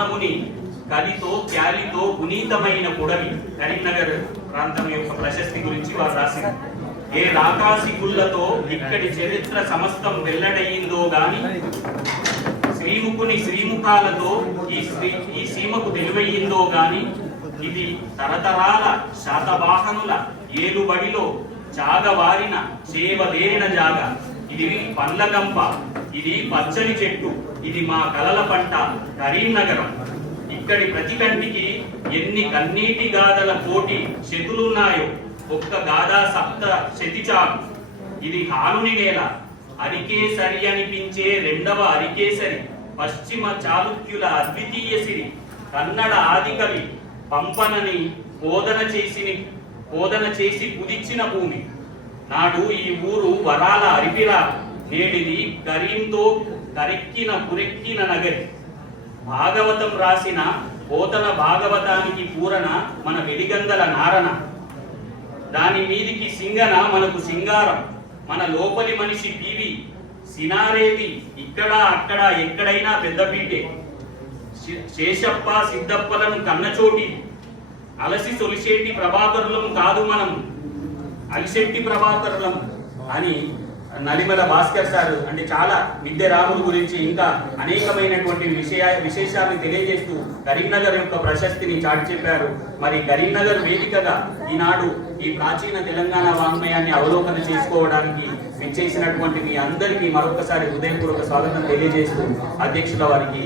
మానవుని కలితో ప్యాలితో పునీతమైన పుడవి. కరీంనగర్ ప్రాంతం యొక్క ప్రశస్తి గురించి వారు రాసింది. ఏ రాకాసి గుళ్ళతో ఇక్కడి చరిత్ర సమస్తం వెల్లడయిందో గాని శ్రీముఖుని శ్రీముఖాలతో ఈ సీమకు తెలివయ్యిందో గాని ఇది తరతరాల శాతవాహనుల ఏలుబడిలో చాగవారిన చేవదేరిన జాగ. ఇది పండ్లగంప, ఇది పచ్చని చెట్టు, ఇది మా కలల పంట కరీంనగరం. ఇక్కడి ప్రతి కంటికి ఎన్ని కన్నీటి గాథల కోటి శతులున్నాయో ఒక్క గాథా సప్త శతిచాలు. ఇది హాలుని నేల, అరికేసరి అనిపించే రెండవ అరికేసరి, పశ్చిమ చాళుక్యుల అద్వితీయ సిరి, కన్నడ ఆదికవి పంపనని బోధన చేసి కుదిచ్చిన భూమి. నాడు ఈ ఊరు వరాల అరిపిరా, నేడిది కరీంతో కరెక్కిన పురెక్కిన నగరి. భాగవతం రాసిన పోతన భాగవతానికి పూరణ మన వెలిగందల నారణ, దాని మీదికి సింగన మనకు సింగారం. మన లోపలి మనిషి పీవి సినారేవి, ఇక్కడ అక్కడ ఎక్కడైనా పెద్దపీటే. శేషప్ప సిద్ధప్పలను కన్నచోటి, అలసి సొలిసేటి ప్రభాకరులం కాదు మనం, అలిశెట్టి ప్రభాకరులం అని నలిమల భాస్కర్ సార్ అంటే చాలా విద్య రాముల గురించి ఇంకా అనేకమైనటువంటి విశేషాలను తెలియజేస్తూ కరీంనగర్ యొక్క ప్రశస్తిని చాటి చెప్పారు. మరి కరీంనగర్ వేదికగా ఈనాడు ఈ ప్రాచీన తెలంగాణ వాంగ్మయాన్ని అవలోకన చేసుకోవడానికి విచ్చేసినటువంటి మీ అందరికీ మరొకసారి హృదయపూర్వక స్వాగతం తెలియజేస్తూ అధ్యక్షుల వారికి